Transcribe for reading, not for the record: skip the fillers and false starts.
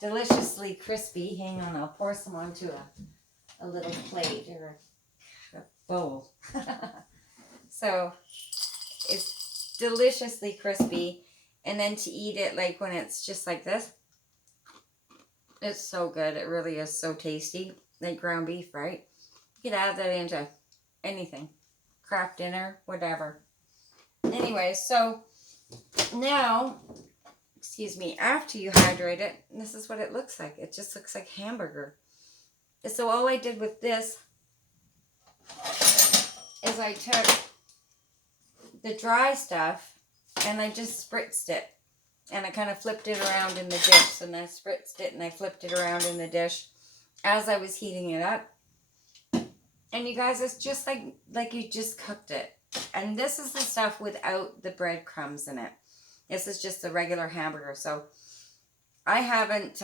deliciously crispy. Hang on, I'll pour some onto a little plate or a bowl. So it's deliciously crispy. And then to eat it like when it's just like this, it's so good. It really is so tasty. Like ground beef, right? You could add that into anything. Kraft dinner, whatever. Anyway, so now, excuse me, after you hydrate it, this is what it looks like. It just looks like hamburger. So all I did with this is I took the dry stuff and I just spritzed it. And I kind of flipped it around in the dish. And I spritzed it and I flipped it around in the dish as I was heating it up. And you guys, it's just like you just cooked it. And this is the stuff without the breadcrumbs in it. This is just a regular hamburger. So I haven't